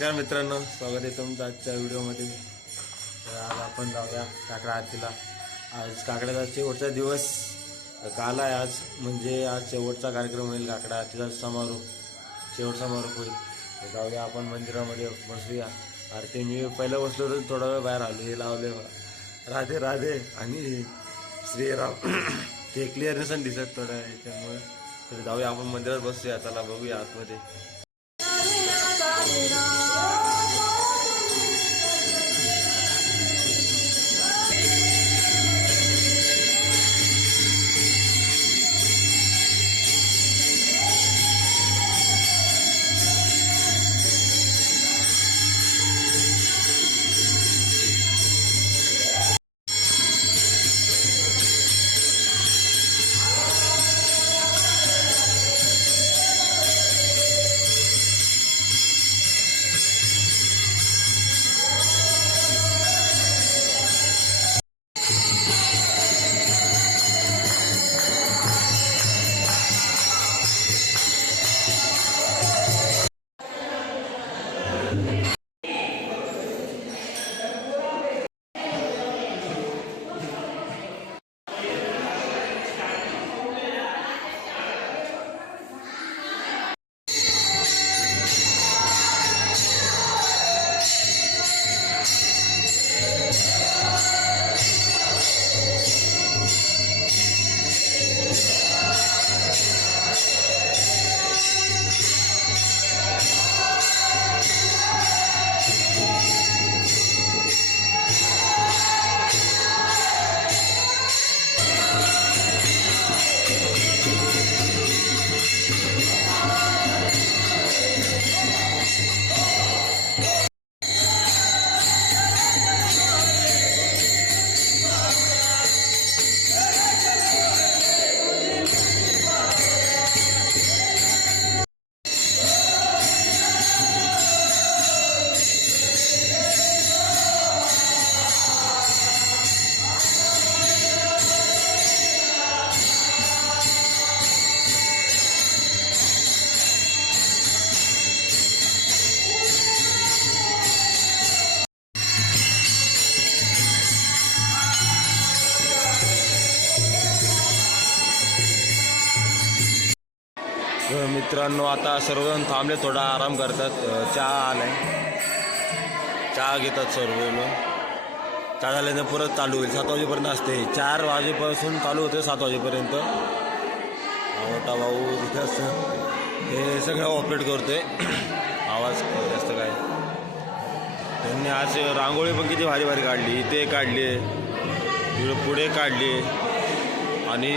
नमस्कार मित्रांनो, स्वागत आहे तुमचं आजच्या व्हिडिओमध्ये. तर आज आपण जाऊया काकडा आरतीला. आज काकड्याचा शेवटचा दिवस काल आहे. आज म्हणजे आज शेवटचा कार्यक्रम होईल. काकडा आरतीचा शेवट समारोप होईल. तर जाऊया आपण मंदिरामध्ये, बसूया आरती. मी पहिलं बसलो तर थोडा वेळ बाहेर आलो. हे लावले राधे राधे आणि श्रीराम ते क्लिअर नसेल दिसत थोडं याच्यामुळे. तर जाऊया आपण मंदिरात बसूया. चला बघूया आतमध्ये. मित्रांनो, आता सर्वजण थांबले, थोडा आराम करतात. चहा आलाय, चहा घेतात सर्वजण. चहा झाल्यानंतर परत चालू होईल. 7 वाजेपर्यंत असते. 4 वाजेपासून चालू होते 7 वाजेपर्यंत. मोठा भाऊ तिथे असतं, हे सगळं ऑपरेट करतोय. आवाज जास्त काय. त्यांनी आज रांगोळी पण किती भारी भारी काढली. इथे काढली, पुढे काढली आणि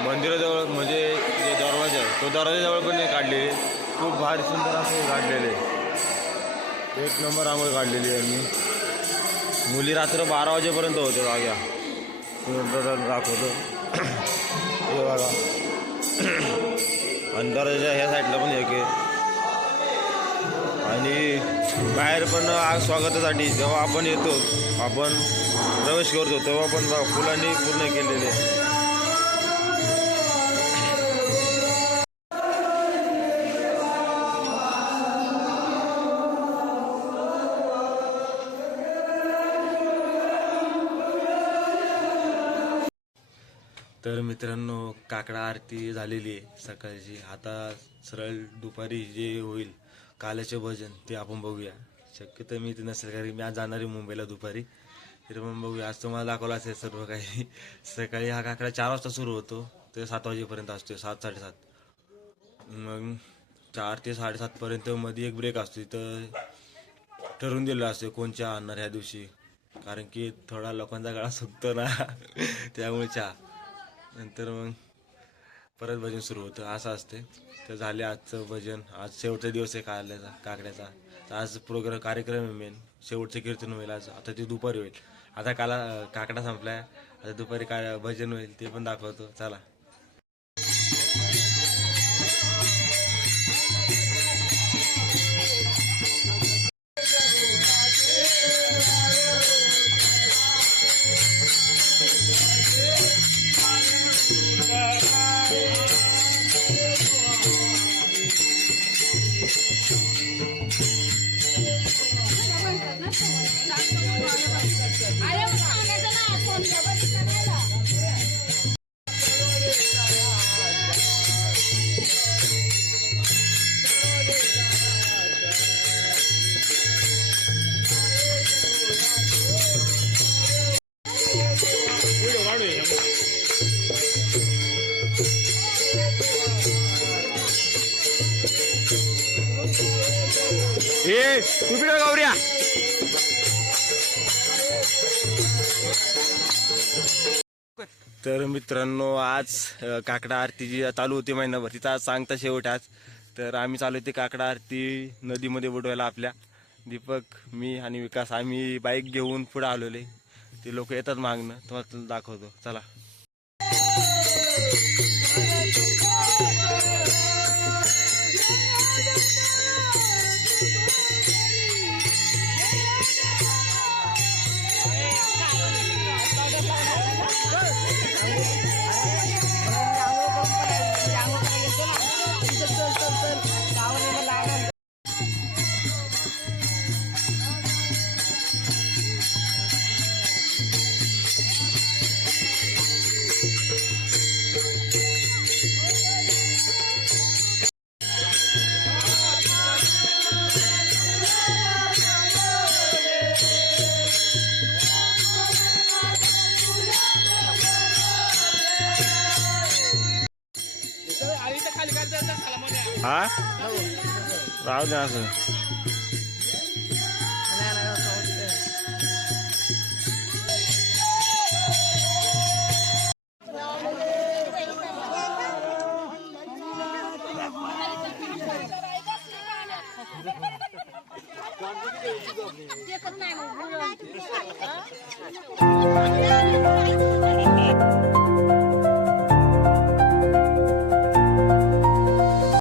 मंदिराजवळ म्हणजे जे दरवाजा आहे तो दरवाजाजवळ पण काढलेले. खूप भारी सुंदर असे काढलेले. 1 नंबर रांगोळी काढलेली यांनी. मुली रात्र 12 वाजेपर्यंत होते जाग्या. दाखवतो हे बघा. आणि दरवाजा ह्या साईडला पण एक आहे. आणि बाहेर पण आज स्वागतासाठी जेव्हा आपण येतो, आपण प्रवेश करतो, तेव्हा पण फुलांनी पूर्ण केलेले. तर मित्रांनो, काकडा आरती झालेली आहे सकाळची. आता सरळ दुपारी जे होईल काल्याचे भजन ते आपण बघूया. शक्यतो मी इथे नसेल, कारण मी आज जाणार आहे मुंबईला दुपारी. तर मग बघूया. आज तुम्हाला दाखवलं असेल सर्व काही. सकाळी हा काकडा 4 वाजता सुरू होतो, ते 7 वाजेपर्यंत असतो. 7-7:30. मग 4 ते 7:30पर्यंत मध्ये एक ब्रेक असतो. तिथं ठरवून दिलेलं असतं कोण चहा आणणार ह्या दिवशी, कारण की थोडा लोकांचा गळा सुकतो ना त्यामुळे चहा. नंतर मग परत भजन सुरू होतं, असं असते. तर झाले आजचं भजन. आज शेवटचा दिवस आहे काकड्याचा. आज कार्यक्रम आहे मेन. शेवटचं कीर्तन होईल आज. आता ते दुपारी होईल. आता काकडा संपलाय, आता दुपारी काय भजन होईल ते पण दाखवतो. चला. हे तुम्ही गौऱ्या तर मित्रांनो आज काकडा आरती जी चालू होती महिनाभर तिचा आज सांगता शेवट आज. तर आम्ही चालू होते काकडा आरती नदीमध्ये बुडवायला. आपल्या दीपक मी आणि विकास आम्ही बाईक घेऊन पुढे आलेले. ते लोक येतात मागणं तुम्हाला दाखवतो चला. हा राहू द्या असं. ते